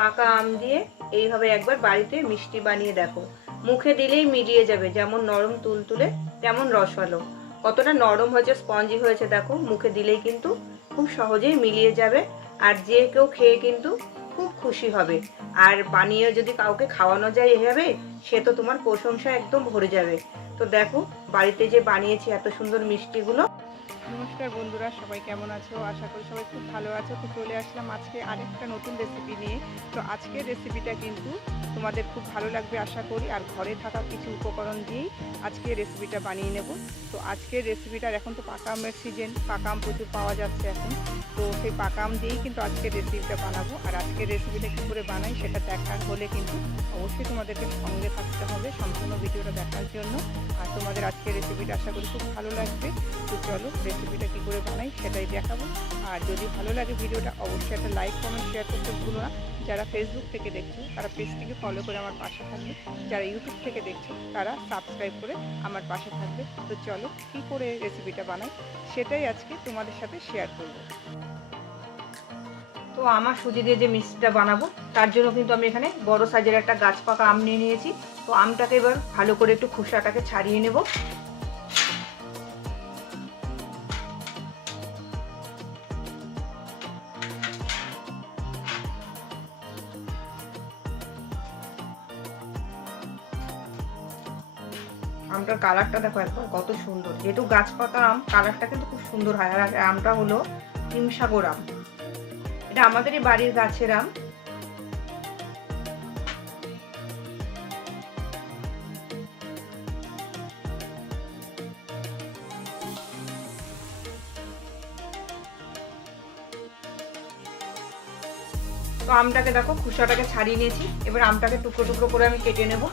পাকা আম দিয়ে এইভাবে একবার বাড়িতে মিষ্টি বানিয়ে দেখো, মুখে দিলেই মিলিয়ে যাবে, যেমন নরম তুলতুলে তেমন রসালো। কতটা নরম হয়েছে, স্পঞ্জি হয়েছে দেখো, মুখে দিলেই কিন্তু খুব সহজেই মিলিয়ে যাবে। আর যে কেউ খেয়ে কিন্তু খুব খুশি হবে। আর বানিয়ে যদি কাউকে খাওয়ানো যায় এভাবে, সে তো তোমার প্রশংসা একদম ভরে যাবে। তো দেখো বাড়িতে যে বানিয়েছি এত সুন্দর মিষ্টিগুলো। নমস্কার বন্ধুরা, সবাই কেমন আছো? আশা করি সবাই খুব ভালো আছো। তো চলে আসলাম আজকে আরেকটা নতুন রেসিপি নিয়ে। তো আজকের রেসিপিটা কিন্তু তোমাদের খুব ভালো লাগবে আশা করি। আর ঘরে থাকা কিছু উপকরণ দিয়েই আজকে রেসিপিটা বানিয়ে নেব। তো আজকের রেসিপিটার, এখন তো পাকা আমের সিজন, পাকা আম প্রচুর পাওয়া যাচ্ছে এখন। তো সেই পাকা আম দিয়েই কিন্তু আজকের রেসিপিটা বানাবো। আর আজকের রেসিপিটা কী করে বানাই সেটা দেখার হলে কিন্তু অবশ্যই তোমাদেরকে সঙ্গে থাকতে হবে সম্পূর্ণ ভিডিওটা দেখার জন্য। আর তোমাদের আজকের রেসিপিটা আশা করি খুব ভালো লাগবে। তো চলো রেসিপিটা কী করে বানাই সেটাই দেখাবো। আর যদি ভালো লাগে ভিডিওটা অবশ্যই একটা লাইক কমেন্ট শেয়ার করতে ভুলো না। যারা ফেসবুক থেকে দেখছো তারা পেজটিকে ফলো করে আমার পাশে থাকবে, যারা ইউটিউব থেকে দেখছো তারা সাবস্ক্রাইব করে আমার পাশে থাকবে। তো চলো কী করে রেসিপিটা বানাই সেটাই আজকে তোমাদের সাথে শেয়ার করব। তো আমার সুজি দিয়ে যে মিষ্টিটা বানাবো তার জন্য কিন্তু আমি এখানে বড় সাইজের একটা গাছ পাকা আম নিয়ে নিয়েছি। তো আমটাকে এবার ভালো করে একটু খোসাটাকে ছাড়িয়ে নেব। আমটার কালারটা দেখো একদম কত সুন্দর, যেহেতু গাছ পাকা আম কালারটা কিন্তু খুব সুন্দর হয়। আর আমটা হলো হিমসাগর আম, এটা আমাদেরই বাড়ির গাছের আম। তো আমটাকে দেখো খোসাটাকে ছাড়িয়ে নিয়েছি, এবার আমটাকে টুকরো টুকরো করে আমি কেটে নেব।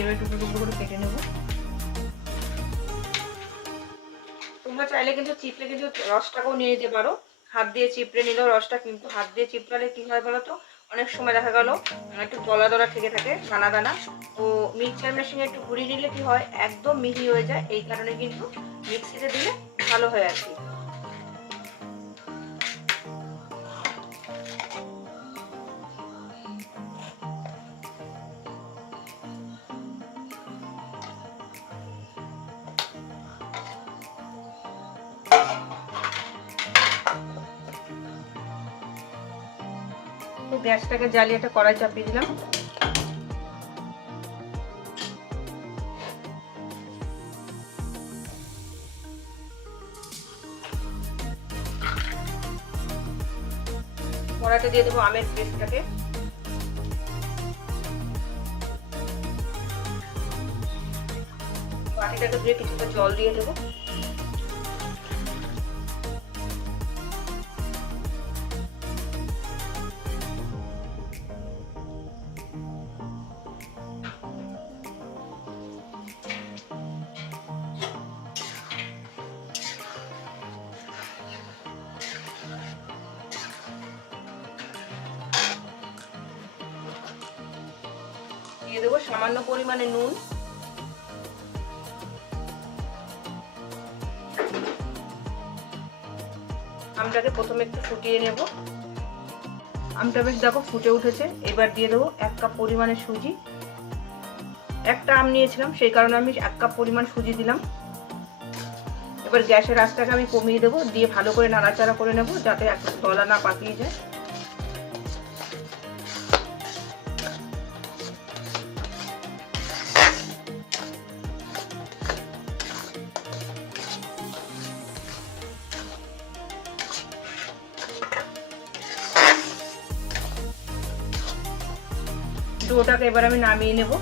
এবার টুকরো টুকরো করে কেটে নেব। তোমরা চাইলে কিন্তু চিপড়ে কিন্তু রসটাকেও নিয়ে নিতে পারো, হাত দিয়ে চিপড়ে নিলেও রসটা, কিন্তু হাত দিয়ে চিপড়ালে কি হয় বলো তো, অনেক সময় দেখা গেল একটু দলা দলা থেকে থাকে, দানা দানা। তো মিক্সচার মেশিনে একটু ঘুরিয়ে নিলে কি হয়, একদম মিহি হয়ে যায়। এই কারণে কিন্তু মিক্সিতে দিলে ভালো হয় আর কি। তো গ্যাসটাকে জ্বালিয়ে একটা কড়াই চাপিয়ে দিলাম। কড়াইতে দিয়ে দেবো আমের পেস্টটাকে। বাটিটাকে ধুয়ে কিছুটা জল দিয়ে দেবো। দিয়ে দেবো সামান্য পরিমাণে নুন। আমটাকে প্রথমে একটু ফুটিয়ে নেব। আমটা বেশ দেখো ফুটে উঠেছে। এবার দিয়ে দেবো 1 কাপ পরিমাণে সুজি। একটা আম নিয়েছিলাম সেই কারণে আমি 1 কাপ পরিমাণ সুজি দিলাম। এবার গ্যাসের আঁচটাকে আমি কমিয়ে দেবো, দিয়ে ভালো করে নাড়াচাড়া করে নেব যাতে দলা না পাকিয়ে যায়। ডোটাকে এবার আমি নামিয়ে নেব।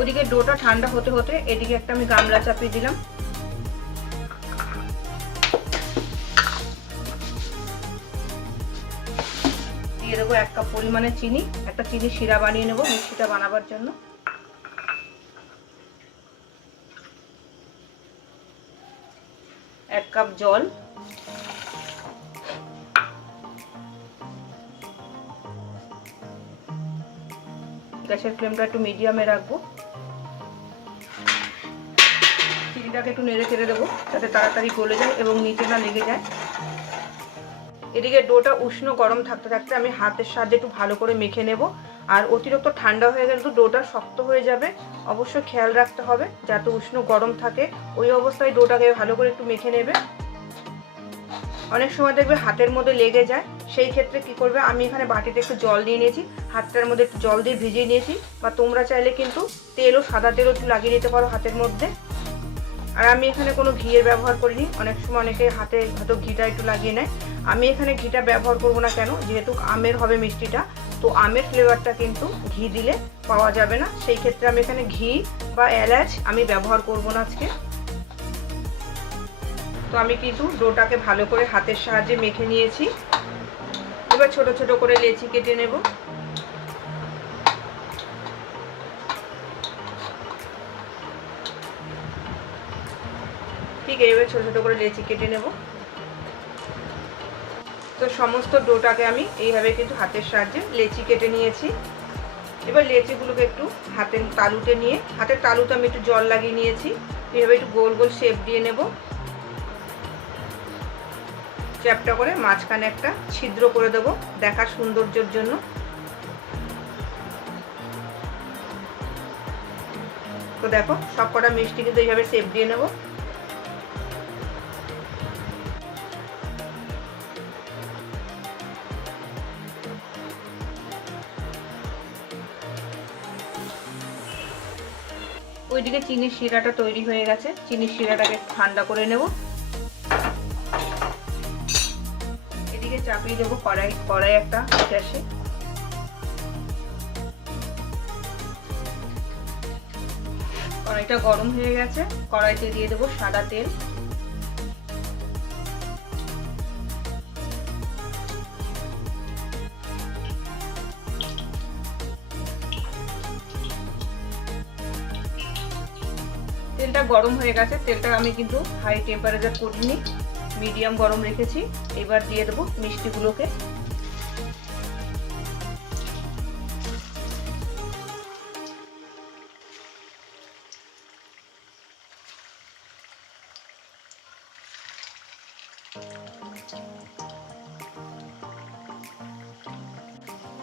ওদিকে ডোটা ঠান্ডা হতে হতে এদিকে একটা আমি গামলা চাপিয়ে দিলাম। দিয়ে দেবো 1 কাপ পরিমাণে চিনি। একটা চিনি শিরা বানিয়ে নেবো মিষ্টিটা বানাবার জন্য। 1 কাপ জল, গ্যাসের ফ্লেমটা একটু মিডিয়ামে রাখবো। চিনিটাকে একটু নেড়ে চেড়ে দেবো যাতে তাড়াতাড়ি গলে যায় এবং নিচে না লেগে যায়। এদিকে ডোটা উষ্ণ গরম থাকতে থাকতে আমি হাতের সাহায্যে একটু ভালো করে মেখে নেব। আর অতিরিক্ত ঠান্ডা হয়ে গেলে তো ডোটা শক্ত হয়ে যাবে, অবশ্যই খেয়াল রাখতে হবে যাতে উষ্ণ গরম থাকে। ওই অবস্থায় ডোটাকে ভালো করে একটু মেখে নেবে। অনেক সময় দেখবে হাতের মধ্যে লেগে যায়, সেই ক্ষেত্রে কি করবে, আমি এখানে বাটিতে একটু জল দিয়ে নিয়েছি, হাতটার মধ্যে একটু জল দিয়ে ভিজিয়ে নিয়েছি। বা তোমরা চাইলে কিন্তু তেলও, সাদা তেলও একটু লাগিয়ে নিতে পারো হাতের মধ্যে। আর আমি এখানে কোনো ঘিয়ের ব্যবহার করিনি। অনেক সময় অনেকে হাতে হয়তো ঘিটা একটু লাগিয়ে নেয়, আমি এখানে ঘিটা ব্যবহার করব না। কেন? যেহেতু আমের হবে মিষ্টিটা, তো আমের ফ্লেভারটা কিন্তু ঘি দিলে পাওয়া যাবে না। সেই ক্ষেত্রে আমি এখানে ঘি বা এলাচ আমি ব্যবহার করব না আজকে। তো আমি কিন্তু ডোটাকে ভালো করে হাতের সাহায্যে মেখে নিয়েছি। এবার ছোট ছোট করে লেচি কেটে নেব। ঠিক এইভাবে ছোট ছোট করে লেচি কেটে নেব। তো সমস্ত ডোটাকে আমি এইভাবে কিন্তু হাতের সাহায্যে লেচি কেটে নিয়েছি। এবার লেচিগুলোকে একটু হাতের তালুতে নিয়ে, হাতের তালুতে আমি একটু জল লাগিয়ে নিয়েছি, এইভাবে একটু গোল গোল শেপ দিয়ে নেব। চ্যাপটা করে মাঝখানে একটা ছিদ্র করে দেব দেখার সৌন্দর্যের জন্য। তো দেখো সবকটা মিষ্টি কিন্তু এইভাবে শেপ দিয়ে নেব। ওইদিকে চিনির শিরাটা তৈরি হয়ে গেছে, চিনির শিরাটাকে ঠান্ডা করে নেব। এদিকে চাপিয়ে দেবো কড়াই একটা গ্যাসে। কড়াইটা গরম হয়ে গেছে, কড়াইতে দিয়ে দেবো সাদা তেল। তেলটা গরম হয়ে গেছে, তেলটা আমি কিন্তু হাই টেম্পারেচার করিনি, মিডিয়াম গরম রেখেছি। এবার দিয়ে দেবো মিষ্টিগুলোকে।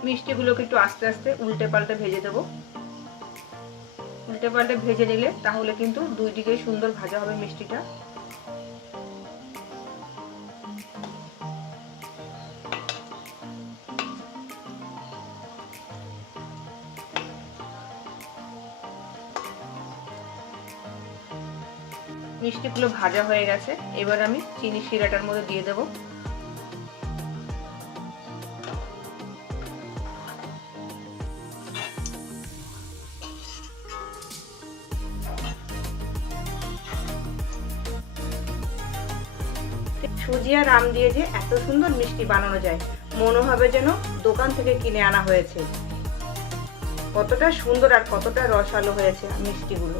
মিষ্টিগুলোকে একটু আস্তে আস্তে উল্টে পাল্টে ভেজে দেবো। উল্টে পাল্টে ভেজে নিলে তাহলে কিন্তু দুই দিকে সুন্দর ভাজা হবে মিষ্টিটা। মিষ্টিগুলো ভাজা হয়ে গেছে, এবার আমি চিনি শিরাটার মধ্যে দিয়ে দেবো। সুজি আর আম দিয়ে যে এত সুন্দর মিষ্টি বানানো যায়, মনে হবে যেন দোকান থেকে কিনে আনা হয়েছে। কতটা সুন্দর আর কতটা রসালো হয়েছে মিষ্টিগুলো।